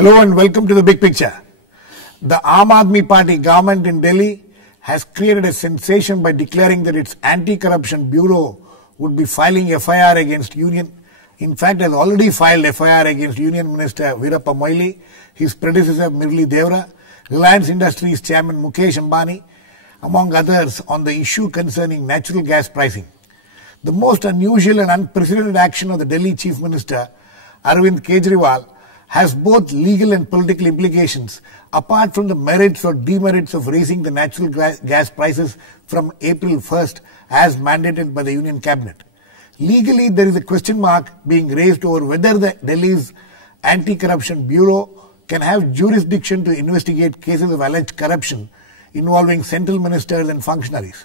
Hello and welcome to the big picture. The Aam Aadmi Party government in Delhi has created a sensation by declaring that its anti-corruption bureau would be filing FIR against Union. In fact, has already filed FIR against Union Minister Veerappa Moily, his predecessor Murali Devara, Reliance Industries Chairman Mukesh Ambani, among others, on the issue concerning natural gas pricing. The most unusual and unprecedented action of the Delhi Chief Minister, Arvind Kejriwal, has both legal and political implications, apart from the merits or demerits of raising the natural gas prices from April 1st as mandated by the Union Cabinet. Legally, there is a question mark being raised over whether the Delhi's Anti-Corruption Bureau can have jurisdiction to investigate cases of alleged corruption involving central ministers and functionaries.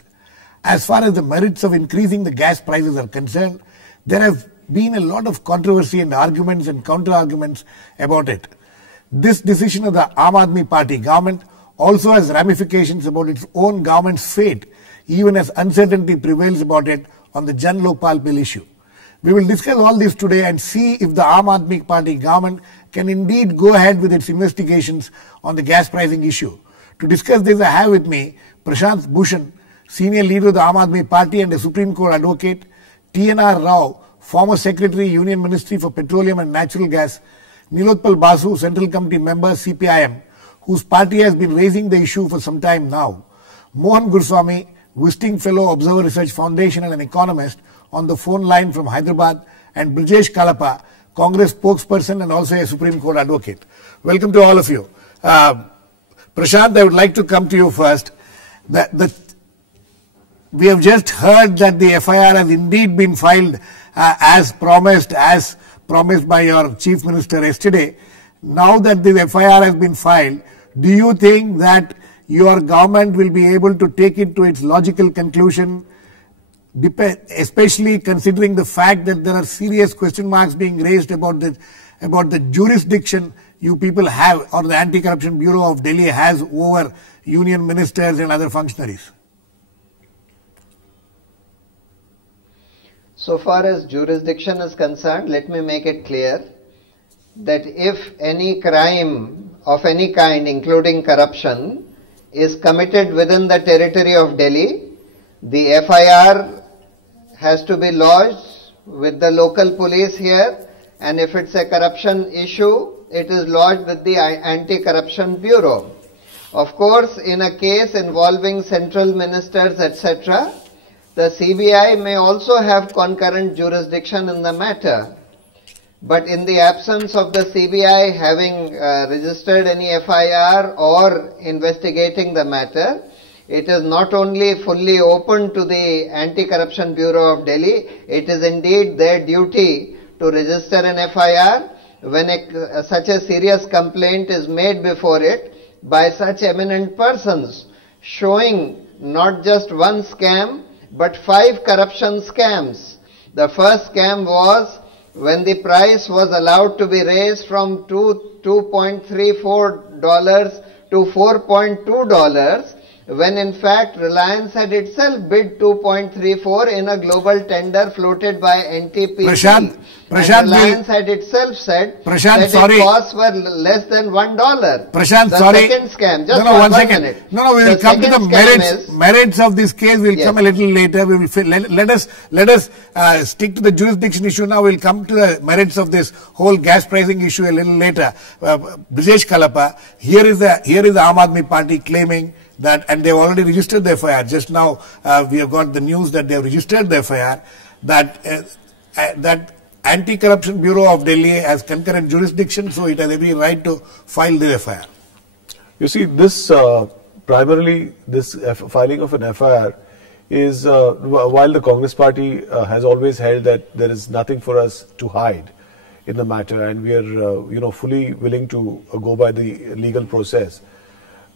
As far as the merits of increasing the gas prices are concerned, there have been a lot of controversy and arguments and counter-arguments about it. This decision of the Aam Aadmi Party government also has ramifications about its own government's fate, even as uncertainty prevails about it on the Nilotpal bill issue. We will discuss all this today and see if the Aam Aadmi Party government can indeed go ahead with its investigations on the gas pricing issue. To discuss this, I have with me Prashant, Bhushan, senior leader of the Aam Aadmi Party and a Supreme Court advocate, TNR Rao, former Secretary, Union Ministry for Petroleum and Natural Gas, Nilotpal Basu, Central Committee member, CPIM, whose party has been raising the issue for some time now, Mohan Guruswamy, visiting fellow Observer Research Foundation and an economist, on the phone line from Hyderabad, and Brijesh Kalappa, Congress spokesperson and also a Supreme Court advocate. Welcome to all of you. Prashant, I would like to come to you first. We have just heard that the FIR has indeed been filed as promised by your Chief Minister yesterday. Now that the FIR has been filed, do you think that your government will be able to take it to its logical conclusion, especially considering the fact that there are serious question marks being raised about the jurisdiction you people have, or the Anti-Corruption Bureau of Delhi has, over union ministers and other functionaries? So far as jurisdiction is concerned, let me make it clear that if any crime of any kind, including corruption, is committed within the territory of Delhi, the FIR has to be lodged with the local police here, and if it's a corruption issue, it is lodged with the Anti-Corruption Bureau. Of course, in a case involving central ministers, etc., the CBI may also have concurrent jurisdiction in the matter. But in the absence of the CBI having registered any FIR or investigating the matter, it is not only fully open to the Anti-Corruption Bureau of Delhi, it is indeed their duty to register an FIR when such a serious complaint is made before it by such eminent persons, showing not just one scam, but 5 corruption scams. The first scam was when the price was allowed to be raised from $2.34 to $4.2, when in fact Reliance had itself bid 2.34 in a global tender floated by NTPC. Prashant, Reliance had itself said that its costs were less than $1. Prashant, the second scam, just one second. Minute. We will come to the merits of this case. We'll come a little later. We will let us stick to the jurisdiction issue now. We'll come to the merits of this whole gas pricing issue a little later. Brijesh Kalappa, here is the Aam Aadmi Party claiming that, and they've already registered the FIR. Just now we have got the news that they have registered the FIR, that Anti-Corruption Bureau of Delhi has concurrent jurisdiction, so it has every right to file the FIR. You see, this primarily this filing of an FIR is while the Congress Party has always held that there is nothing for us to hide in the matter, and we are fully willing to go by the legal process.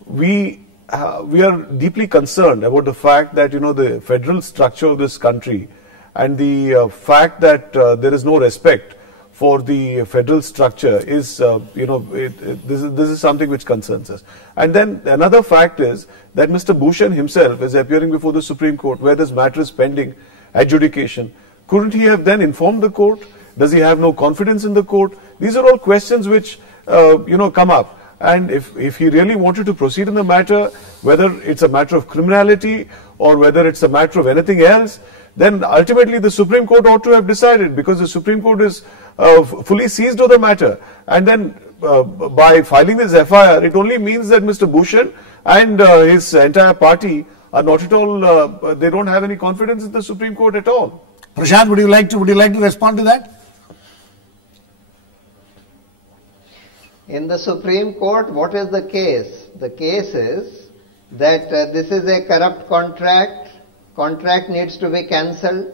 We are deeply concerned about the fact that the federal structure of this country and the fact that there is no respect for the federal structure is, this is something which concerns us. And then another fact is that Mr. Bhushan himself is appearing before the Supreme Court where this matter is pending adjudication. Couldn't he have then informed the court? Does he have no confidence in the court? These are all questions which come up. And if he really wanted to proceed in the matter, whether it's a matter of criminality or whether it's a matter of anything else, then ultimately the Supreme Court ought to have decided, because the Supreme Court is fully seized of the matter. And then by filing this FIR, it only means that Mr. Bhushan and his entire party are not at all, they don't have any confidence in the Supreme Court at all. Prashant, would you like to respond to that? In the Supreme Court, what is the case? The case is that this is a corrupt contract needs to be cancelled.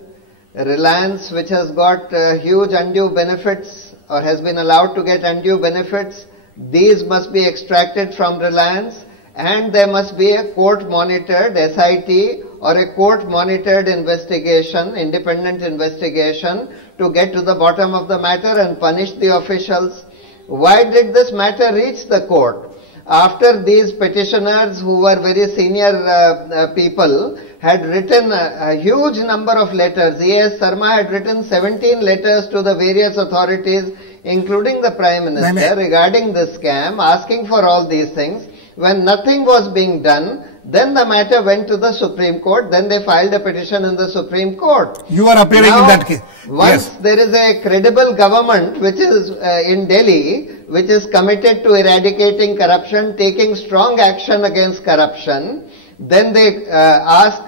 Reliance, which has got huge undue benefits or has been allowed to get undue benefits, these must be extracted from Reliance, and there must be a court-monitored SIT or a court-monitored investigation, independent investigation, to get to the bottom of the matter and punish the officials. Why did this matter reach the court? After these petitioners, who were very senior people, had written a huge number of letters. A.S. Sarma had written 17 letters to the various authorities, including the Prime Minister, regarding this scam, asking for all these things. When nothing was being done, then the matter went to the Supreme Court. Then they filed a petition in the Supreme Court. You are appearing in that case. Once there is a credible government which is in Delhi, which is committed to eradicating corruption, taking strong action against corruption, then they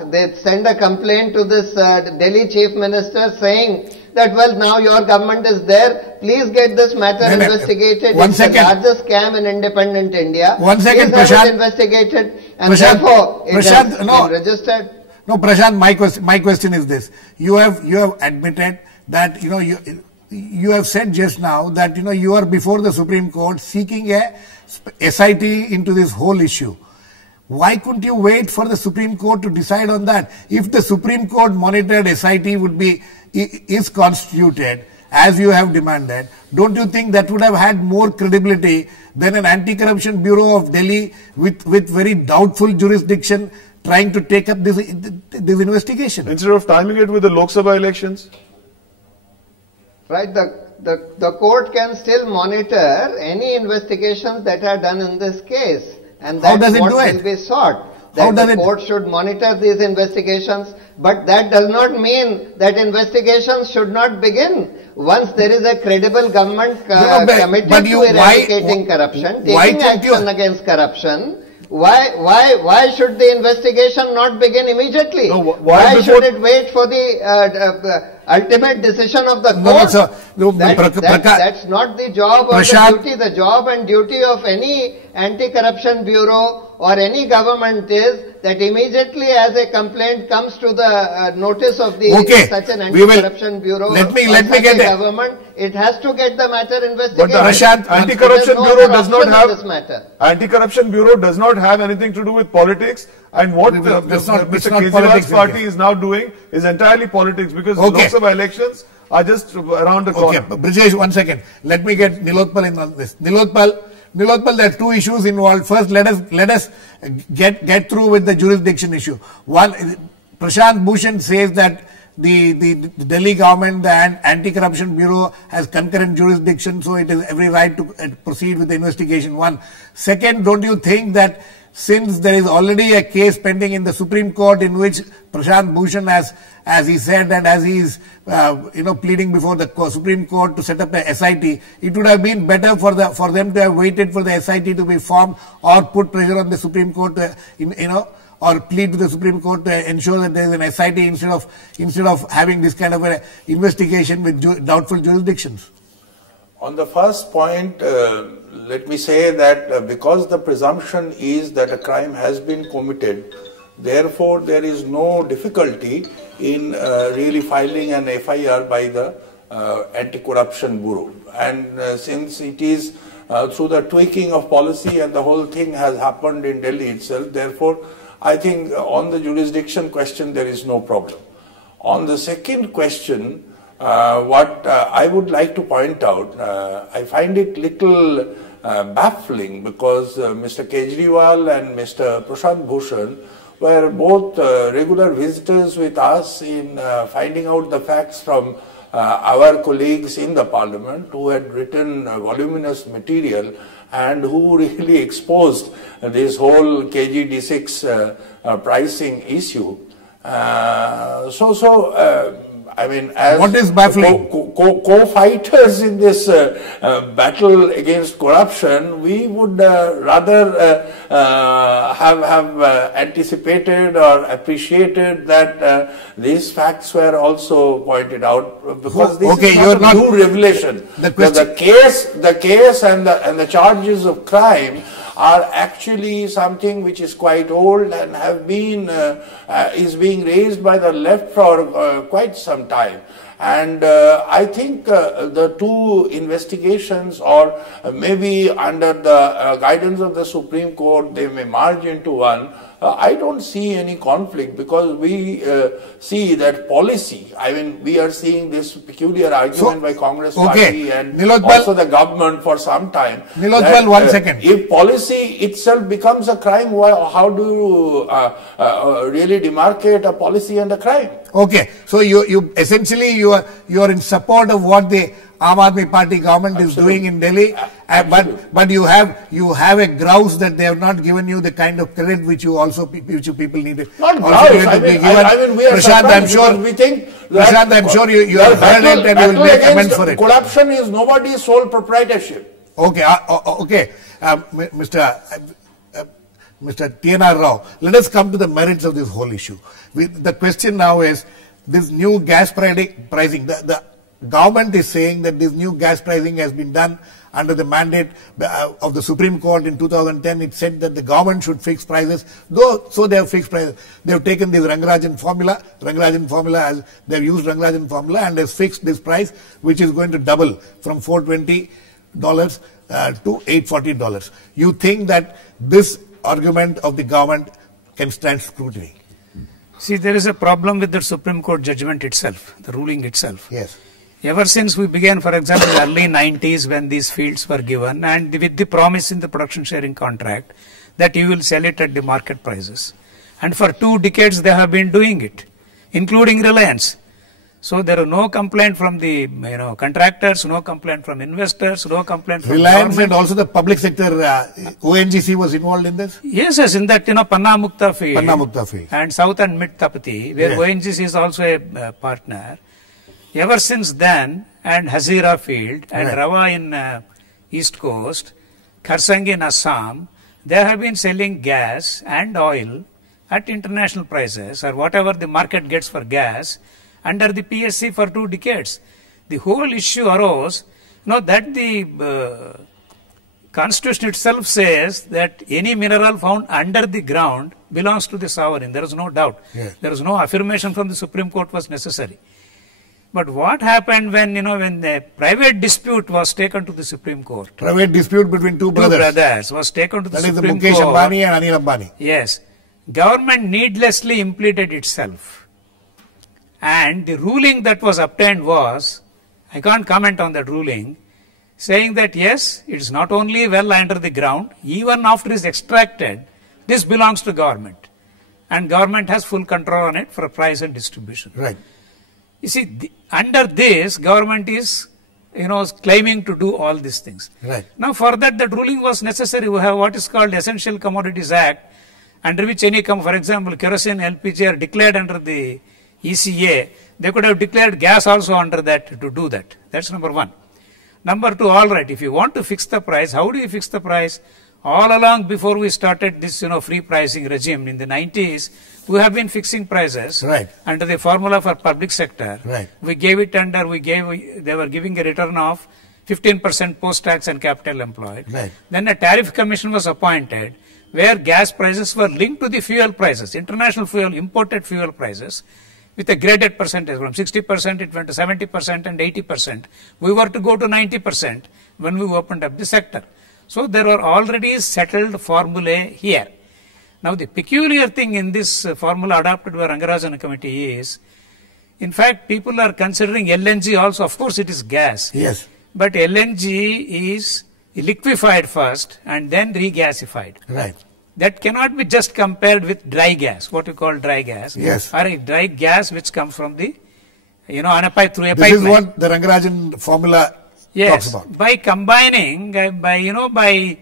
they send a complaint to this Delhi Chief Minister saying that, well, now your government is there, please get this matter investigated. It's the largest scam in independent India. One second, please Prashant. have it investigated, and therefore it has been registered. No, Prashant, my question is this. You have admitted that, you have said just now that, you are before the Supreme Court seeking a SIT into this whole issue. Why couldn't you wait for the Supreme Court to decide on that? If the Supreme Court monitored SIT is constituted as you have demanded, don't you think that would have had more credibility than an anti-corruption bureau of Delhi with very doubtful jurisdiction trying to take up this investigation? Instead of timing it with the Lok Sabha elections? Right, the court can still monitor any investigations that are done in this case. And that's what will be sought. That the court should monitor these investigations, but that does not mean that investigations should not begin. Once there is a credible government committed to eradicating corruption, taking action against corruption, why should the investigation not begin immediately? No, why should it wait for the ultimate decision of the court? That's not the job or the duty. The job and duty of any anti-corruption bureau or any government is that immediately as a complaint comes to the notice of the such an anti-corruption bureau let me get government, it has to get the matter investigated. But Prashant, anti-corruption bureau does not have this matter. Anti-corruption bureau does not have anything to do with politics, and what Mr. Kejriwal's party is now doing is entirely politics, because Lok Sabha elections are just around the corner. Okay, Brijesh, 1 second. Let me get Nilotpal in on this. Nilotpal, there are two issues involved. First, let us get through with the jurisdiction issue. One, Prashant Bhushan says that the Delhi government, the Anti-Corruption Bureau has concurrent jurisdiction, so it is every right to proceed with the investigation. One. Second, don't you think that since there is already a case pending in the Supreme Court in which Prashant Bhushan, as he said, and as he is pleading before the Supreme Court to set up a SIT, it would have been better for them to have waited for the SIT to be formed, or put pressure on the Supreme Court to, or plead to the Supreme Court to ensure that there is an SIT instead of having this kind of an investigation with doubtful jurisdictions. On the first point, let me say that because the presumption is that a crime has been committed, therefore there is no difficulty in really filing an FIR by the Anti-Corruption Bureau. And since it is through the tweaking of policy and the whole thing has happened in Delhi itself, therefore I think on the jurisdiction question there is no problem. On the second question, what I would like to point out, I find it little baffling, because Mr. Kejriwal and Mr. Prashant Bhushan were both regular visitors with us in finding out the facts from our colleagues in the parliament who had written voluminous material and who really exposed this whole KG-D6 pricing issue. I mean, as what is baffling? Co-fighters in this battle against corruption, we would rather have anticipated or appreciated that these facts were also pointed out, because this is not a new revelation. The case and the charges of crime are actually something which is quite old and have been is being raised by the left for quite some time. And I think the two investigations, or maybe under the guidance of the Supreme Court, they may merge into one. I don't see any conflict, because we see that policy, I mean, we are seeing this peculiar argument by Congress party and Nilotpal, also the government for some time. Nilotpal, 1 second. If policy itself becomes a crime, how do you really demarcate a policy and a crime? Okay, so you essentially you are in support of what the Aam Aadmi Party government is doing in Delhi, but you have a grouse that they have not given you the kind of credit which you people needed. Not grouse. I mean, we are Prashant, I'm sure we think Prashant, I'm sure you have heard it and you will make amends for it. Corruption is nobody's sole proprietorship. Okay, Mr. TNR Rao, let us come to the merits of this whole issue. The question now is this new gas pricing. The government is saying that this new gas pricing has been done under the mandate of the Supreme Court in 2010. It said that the government should fix prices. So they have fixed prices. They have taken this Rangarajan formula, they have used Rangarajan formula and has fixed this price, which is going to double from $420 to $840. You think that this argument of the government can stand scrutiny? See, there is a problem with the Supreme Court judgment itself, the ruling itself. Yes. Ever since we began, for example, the early 90s when these fields were given, and with the promise in the production sharing contract that you will sell it at the market prices. And for 2 decades they have been doing it, including Reliance. So there are no complaint from the contractors, no complaint from investors, no complaint from Reliance government. And also the public sector, ONGC was involved in this? Yes, in that Panna Mukta field and South and Mid Tapati, where ONGC is also a partner. Ever since then, and Hazira field and Rawa in East Coast, Kharsang in Assam, they have been selling gas and oil at international prices, or whatever the market gets for gas, under the PSC for 2 decades. The whole issue arose, that the Constitution itself says that any mineral found under the ground belongs to the sovereign. There is no doubt. Yes. There is no affirmation from the Supreme Court was necessary. But what happened when, when the private dispute was taken to the Supreme Court? Private dispute between two brothers. Two brothers was taken to the Supreme Court. That is the Mukesh Ambani and Anil Ambani. Yes. Government needlessly implemented itself. And the ruling that was obtained was, I can't comment on that ruling, saying that yes, it is not only well under the ground, even after it is extracted, this belongs to government. And government has full control on it for price and distribution. Right. You see, under this, government is, claiming to do all these things. Right. Now, for that ruling was necessary. We have what is called Essential Commodities Act, under which any, for example, kerosene, LPG are declared under the ECA. They could have declared gas also under that to do that. That's number one. Number two, all right, if you want to fix the price, how do you fix the price? All along before we started this, free pricing regime in the 90s, we have been fixing prices under the formula for public sector. Right. We gave it under, they were giving a return of 15% post-tax and capital employed. Right. Then a tariff commission was appointed where gas prices were linked to the fuel prices, international fuel, imported fuel prices, with a graded percentage. From 60% it went to 70% and 80%. We were to go to 90% when we opened up the sector. So there were already settled formulae here. Now the peculiar thing in this formula adopted by Rangarajan committee is, in fact, people are considering LNG also. Of course it is gas. Yes. But LNG is liquefied first and then regasified. Right. That cannot be just compared with dry gas, what you call dry gas. Yes. Or a dry gas which comes from the through a pipeline. This is what the Rangarajan formula talks about. By combining, by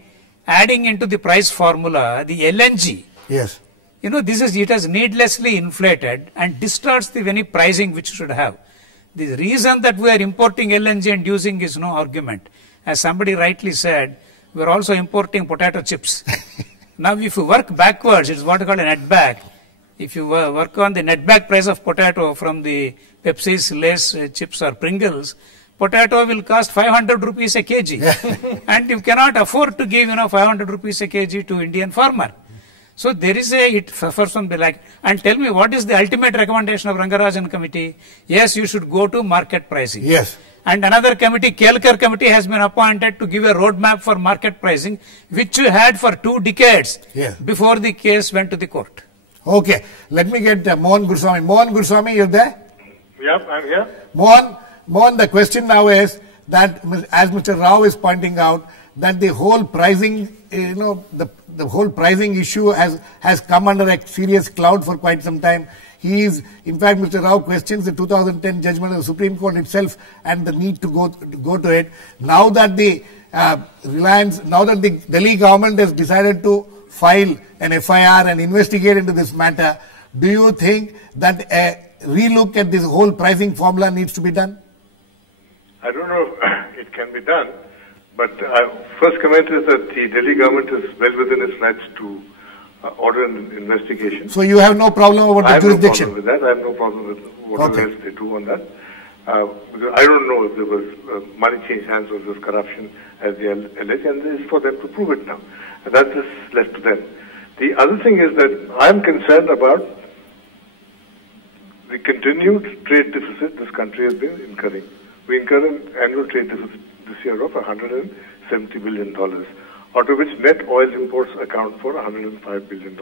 adding into the price formula the LNG. Yes. It has needlessly inflated and distorts the very pricing which should have. The reason that we are importing LNG and using is no argument. As somebody rightly said, we are also importing potato chips. Now, if you work backwards, it's what you call a net back. If you work on the net back price of potato from the Pepsi's, Lay's chips or Pringles, potato will cost 500 rupees a kg. And you cannot afford to give 500 rupees a kg to Indian farmer. So there is it suffers from the lack. And tell me, what is the ultimate recommendation of Rangarajan committee? Yes, you should go to market pricing. Yes. And another committee, Kelkar committee, has been appointed to give a roadmap for market pricing, which you had for 2 decades before the case went to the court. Okay. Let me get Mohan Guruswamy. Mohan Guruswamy, you're there? Yep, I'm here. Mohan, the question now is that, as Mr. Rao is pointing out, that the whole pricing, the whole pricing issue has come under a serious cloud for quite some time. In fact, Mr. Rao questions the 2010 judgment of the Supreme Court itself and the need to go to it. Now that the Delhi government has decided to file an FIR and investigate into this matter, do you think that a relook at this whole pricing formula needs to be done? I don't know if it can be done, but first comment is that the Delhi government is well within its rights to order an investigation. So you have no problem about the jurisdiction? I have no problem with that. I have no problem with whatever else they do on that. Because I don't know if there was money changed hands or this corruption as they allege, and it's for them to prove it now. And that is left to them. The other thing is that I'm concerned about the continued trade deficit this country has been incurring. We incur an annual trade deficit this year of $170 billion, out of which net oil imports account for $105 billion.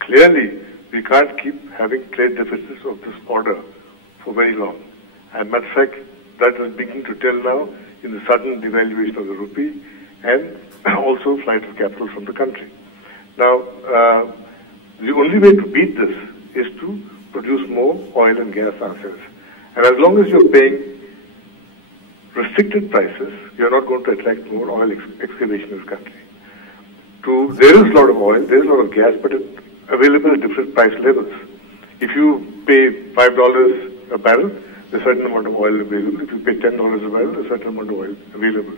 Clearly, we can't keep having trade deficits of this order for very long. And matter of fact, that is beginning to tell now in the sudden devaluation of the rupee and also flight of capital from the country. Now, the only way to beat this is to produce more oil and gas ourselves. And as long as you're paying restricted prices, you're not going to attract more oil excavation in this country. There is a lot of oil, there is a lot of gas, but it's available at different price levels. If you pay $5 a barrel, there's a certain amount of oil available. If you pay $10 a barrel, there's a certain amount of oil available.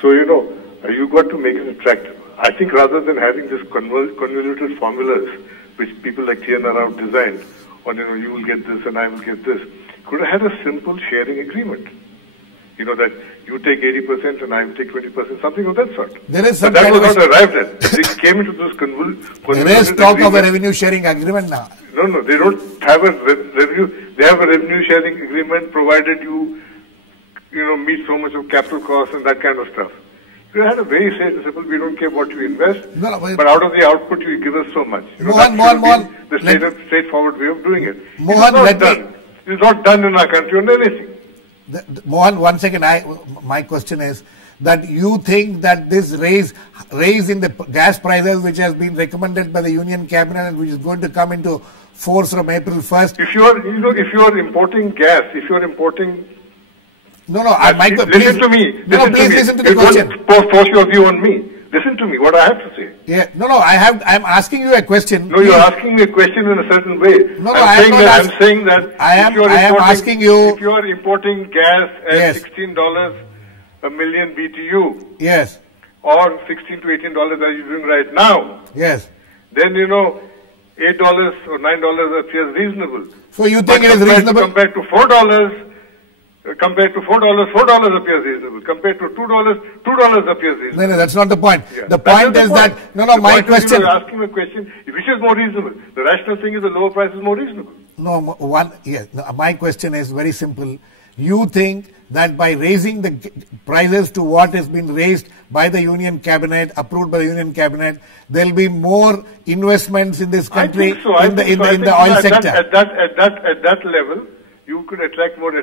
So, you've got to make it attractive. I think rather than having this convoluted formulas, which people like T.N. Rao designed, or, you will get this and I will get this, could have had a simple sharing agreement. That you take 80% and I will take 20%, something of that sort. There is some but that was not arrived at. They came into this convoluted There is talk of a revenue sharing agreement now. No, they don't have a revenue. They have a revenue sharing agreement provided you meet so much of capital costs and that kind of stuff. You had a very simple, we don't care what you invest, but out of the output you give us so much. Mohan, the straightforward way of doing it. Mohan, it's not done in our country on anything. Mohan, 1 second. My question is that you think that this raise in the gas prices, which has been recommended by the Union Cabinet and which is going to come into force from April 1st. If you are importing gas, if you are importing. Listen to me. Listen to the question. Don't force your view on me. Listen to me. What I have to say. Yeah. I'm asking you a question. No, you're asking me a question in a certain way. I'm saying that. I am asking you. If you are importing gas at $16 a million BTU. Yes. Or $16 to $18 as you're doing right now. Yes. Then $8 or $9 appears reasonable. So you think it is reasonable? Compared to $4. Compared to $4 appears reasonable. Compared to $2 appears reasonable. No, that's not the point. Yeah. The point is that, my question. You're asking a question, which is more reasonable. The rational thing is the lower price is more reasonable. My question is very simple. You think that by raising the prices to what has been raised by the Union Cabinet, approved by the Union Cabinet, there will be more investments in this country in the oil sector? At that level, you could attract more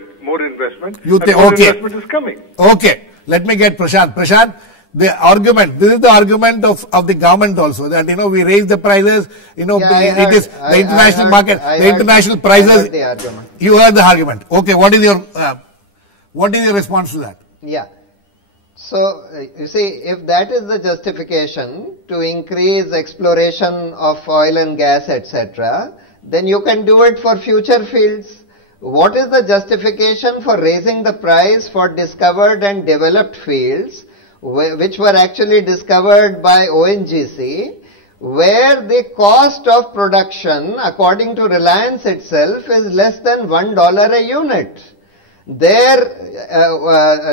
investment. Investment is coming. Okay. Let me get Prashant. Prashant, the argument, this is the argument of the government also, that, we raise the prices, the international market, the international prices. You heard the argument. Okay, what is your response to that? Yeah. So, you see, if that is the justification to increase exploration of oil and gas, etc., then you can do it for future fields. What is the justification for raising the price for discovered and developed fields, which were actually discovered by ONGC, where the cost of production, according to Reliance itself, is less than $1 a unit? There,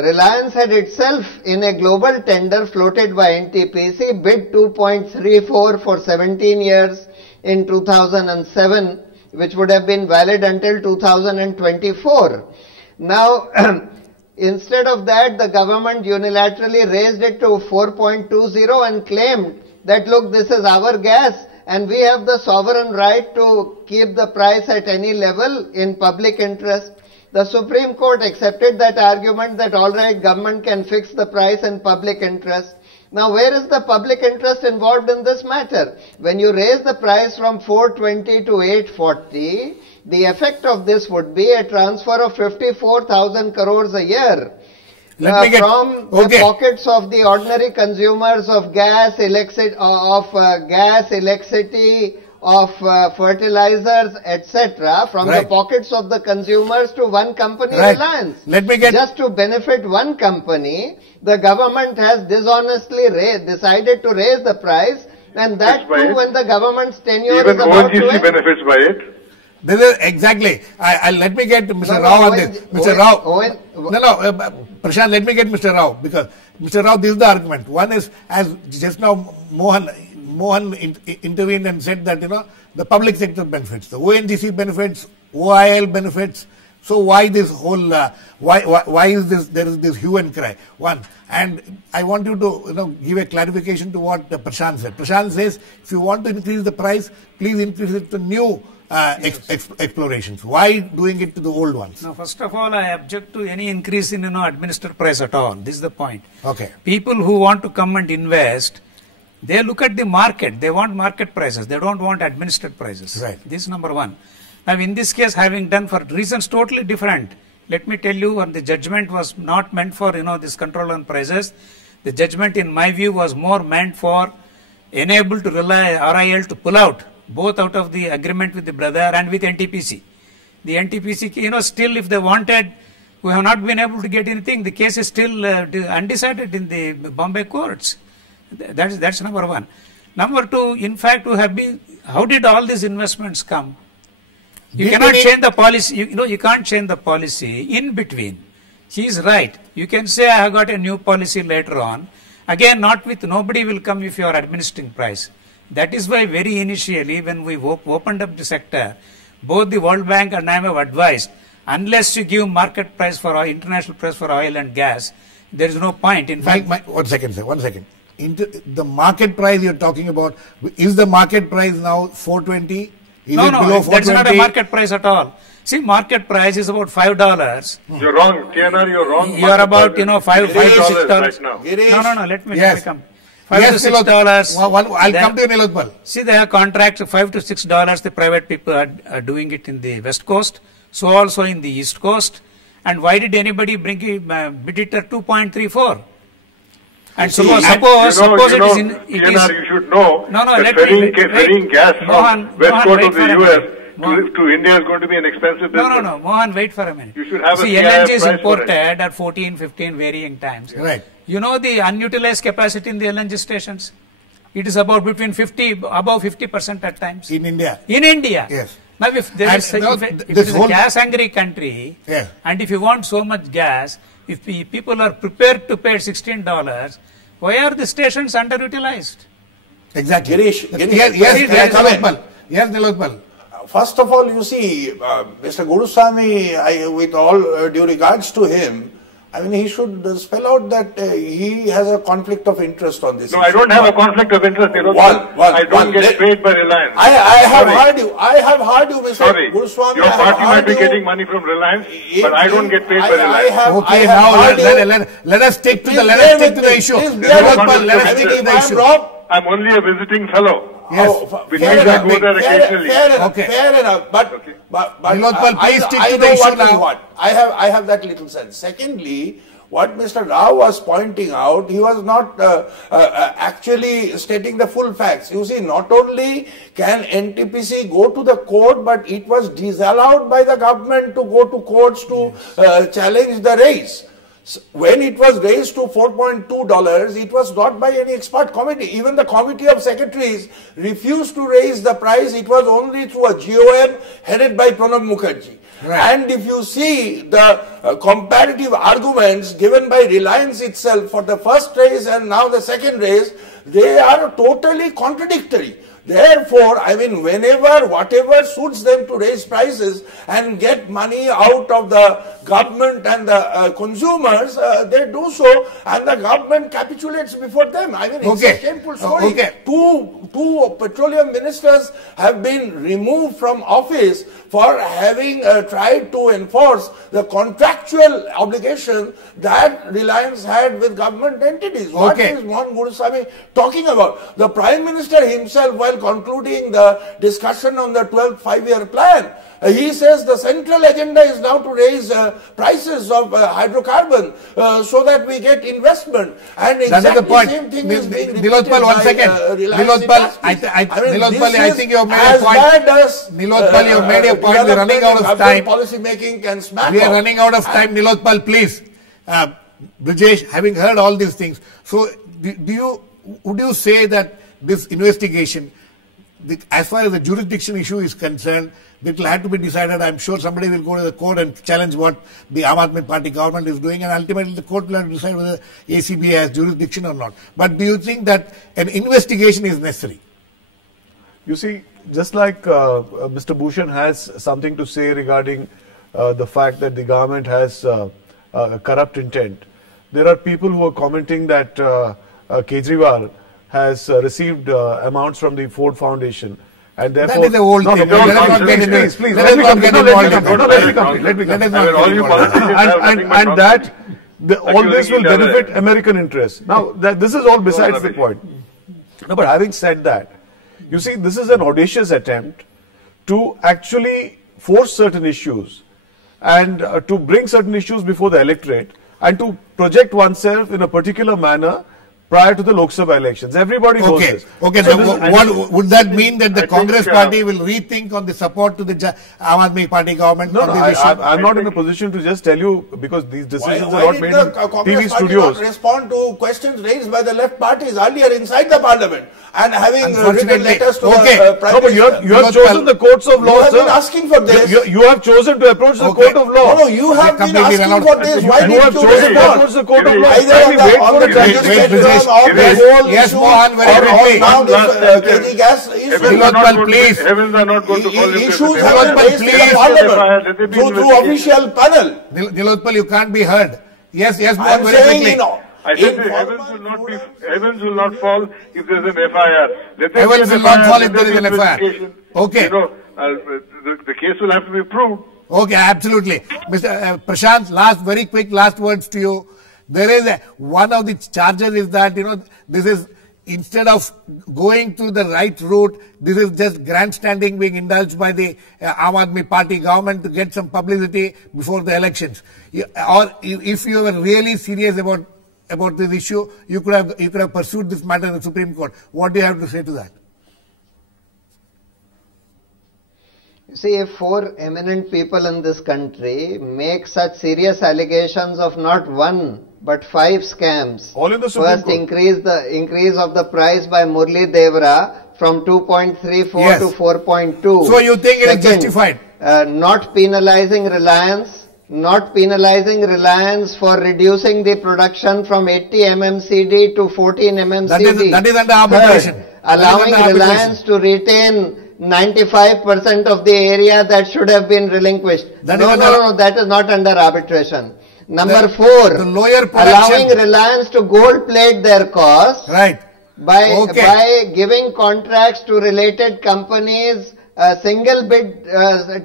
Reliance had itself, in a global tender floated by NTPC, bid 2.34 for 17 years in 2007, which would have been valid until 2024. Now, instead of that, the government unilaterally raised it to 4.20 and claimed that, look, this is our gas and we have the sovereign right to keep the price at any level in public interest. The Supreme Court accepted that argument that, all right, government can fix the price in public interest. Now, where is the public interest involved in this matter? When you raise the price from 420 to 840, the effect of this would be a transfer of 54,000 crores a year from the pockets of the ordinary consumers of gas, electricity, of fertilizers, etc., from the pockets of the consumers to one company, Reliance. Just to benefit one company, the government has dishonestly decided to raise the price, and that too when the government's tenure is about to end. ONGC benefits by it. This is exactly. Let me get Mr. Rao on this. Mr. Rao. Prashant, let me get Mr. Rao, because Mr. Rao, this is the argument. One is, as just now Mohan intervened and said that, the public sector benefits, the ONGC benefits, OIL benefits. So why this whole, why is this, there is this hue and cry? One, and I want you to, give a clarification to what Prashant said. Prashant says, if you want to increase the price, please increase it to new explorations. Why doing it to the old ones? No, first of all, I object to any increase in, administered price at all. This is the point. Okay. People who want to come and invest, they look at the market. They want market prices. They don't want administered prices. Right. This is number one. Now, in this case, having done for reasons totally different, let me tell you, when the judgment was not meant for, this control on prices. The judgment, in my view, was more meant for enable to rely RIL to pull out, both out of the agreement with the brother and with NTPC. The NTPC, still if they wanted, we have not been able to get anything. The case is still undecided in the Bombay courts. That's number one. Number two, in fact, we have been, how did all these investments come? You cannot change the policy, you can't change the policy in between. He is right. You can say, I have got a new policy later on. Again, nobody will come if you are administering price. That is why very initially, when we opened up the sector, both the World Bank and IMF have advised, unless you give market price for oil, international price for oil and gas, there is no point. In fact, 1 second, sir, 1 second. The market price you're talking about, is the market price now 420? No, that's not a market price at all. See, market price is about $5. You're wrong, TNR, you're wrong. You are about, $5 to $6 right now. No, let me come. $5 to $6. I'll come to Nilotpal. See, they have contracts $5 to $6. The private people are doing it in the West Coast, so also in the East Coast. And why did anybody bid it at 2.34? And suppose it is in... you should know that ferrying gas from West Coast of the US to India is going to be an expensive business. No, Mohan, wait for a minute. You should have LNG is imported at 14, 15 varying times. Right. You know the unutilized capacity in the LNG stations? It is about above 50% at times. In India? In India. Yes. Now, if there is if it is a gas-hungry country, and if you want so much gas, if people are prepared to pay $16, why are the stations underutilized? Exactly. Girish, yes, Nilotpal. First of all, you see, Mr. Guruswamy, with all due regards to him, I mean, he should spell out that he has a conflict of interest on this No, issue. I don't have a conflict of interest. I don't get paid by Reliance. I have heard you. I have heard you, Mr. Sorry. Guruswamy. Your party might be getting money from Reliance, but I don't get paid by Reliance. Okay, now let us stick to the issue. Let us stick to the issue. I'm only a visiting fellow. Yes. Fair enough. But Nilotpal, please stick to the know issue what now. is what. I have that little sense. Secondly, what Mr. Rao was pointing out, he was not actually stating the full facts. You see, not only can NTPC go to the court, but it was disallowed by the government to go to courts to challenge the raise. When it was raised to $4.2, it was not by any expert committee. Even the committee of secretaries refused to raise the price. It was only through a GOM headed by Pranab Mukherjee. Right. And if you see the comparative arguments given by Reliance itself for the first raise and now the second raise, they are totally contradictory. Therefore, I mean, whatever suits them to raise prices and get money out of the government and the consumers, they do so, and the government capitulates before them. I mean, it's a shameful story. Two petroleum ministers have been removed from office for having tried to enforce the contractual obligation that Reliance had with government entities. What is Mohan Guruswamy talking about? The Prime Minister himself, while concluding the discussion on the 12th five-year plan, he says the central agenda is now to raise prices of hydrocarbon so that we get investment. And exactly the same thing is being repeated Nilotpal, one second. Nilotpal, I think you have made a point. Nilotpal, you have made a point. We are running out of time. Policy making can smack We are running out of time. Nilotpal, please. Brijesh, having heard all these things, so would you say that this investigation, as far as the jurisdiction issue is concerned, it will have to be decided. I'm sure somebody will go to the court and challenge what the Aam Aadmi Party government is doing, and ultimately the court will have to decide whether ACB has jurisdiction or not. But do you think that an investigation is necessary? You see, just like Mr. Bhushan has something to say regarding the fact that the government has a corrupt intent, there are people who are commenting that Kejriwal has received amounts from the Ford Foundation. And therefore, that is the old thing. Let us not get into it. Please, let us not get involved. Let me complete. And that all this will benefit American interests. Now, this is all besides the point. No, but having said that, you see, this is an audacious attempt to actually force certain issues and to bring certain issues before the electorate and to project oneself in a particular manner prior to the Lok Sabha elections. Everybody knows this. Okay, so would that mean that the Congress party will rethink on the support to the Aam Aadmi Party government? No, I'm not in a position to just tell you, because these decisions are not made in TV studios. Not respond to questions raised by the left parties earlier inside the parliament and having written letters to the Prime Minister. No, but you have chosen the courts of law, sir. You have been asking for this. You have chosen to approach the court of law. No, you have been asking for this. Why you have chosen to approach the court of law? Yes, Mohan, very quickly. Nilotpal, please. Heavens are not going to fall into issues have been raised in the parliament through official panel. Nilotpal, you can't be heard. Yes, Mohan, very quickly. I said heavens will not fall if there is an FIR. Heavens will not fall if there is an FIR. Okay. You know, the case will have to be proved. Okay, absolutely. Mr. Prashant, very quick last words to you. There is one of the charges is that, this is, instead of going to the right route, this is just grandstanding being indulged by the Aam Aadmi Party government to get some publicity before the elections. Or if you were really serious about this issue, you could have pursued this matter in the Supreme Court. What do you have to say to that? See, if four eminent people in this country make such serious allegations of not one but 5 scams. All in the Supreme Court. Increase of the price by Murli Devra from 2.34 to 4.2. So you think it is justified? Not penalizing Reliance for reducing the production from 80 mmcd to 14 mmcd. That is under arbitration. Allowing Reliance to retain 95% of the area that should have been relinquished. No, that is not under arbitration. Number 4, the lower allowing Reliance to gold plate their costs. Right. By giving contracts to related companies, single bid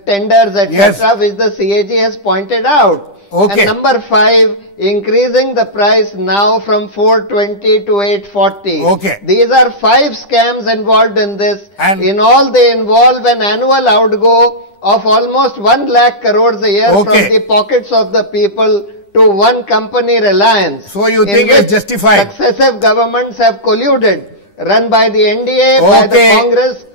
tenders, etc., which the CAG has pointed out. And number 5, increasing the price now from 420 to 840. These are 5 scams involved in this. And in all, they involve an annual outgo of almost 1 lakh crores a year from the pockets of the people to one company, Reliance. So you think it's justified? Successive governments have colluded, run by the NDA, by the Congress.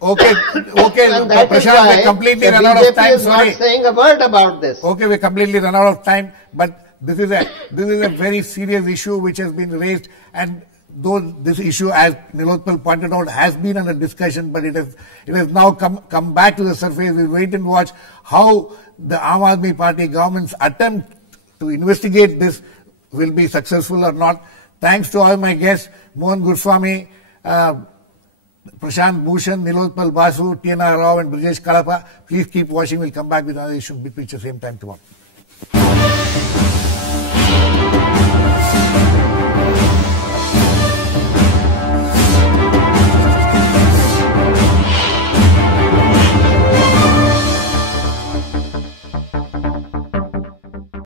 Prashant, we completely run out of time. Is not saying a word about this. We completely run out of time. But this is a very serious issue which has been raised, and though this issue, as Nilotpal pointed out, has been under discussion, but it has now come back to the surface. We'll wait and watch how the Aam Aadmi Party government's attempt to investigate this will be successful or not. Thanks to all my guests, Mohan, Guruswamy, Prashant, Bhushan, Nilotpal, Basu, TNR Rao and Brijesh, Kalappa. Please keep watching. We'll come back with another issue. Big picture same time tomorrow.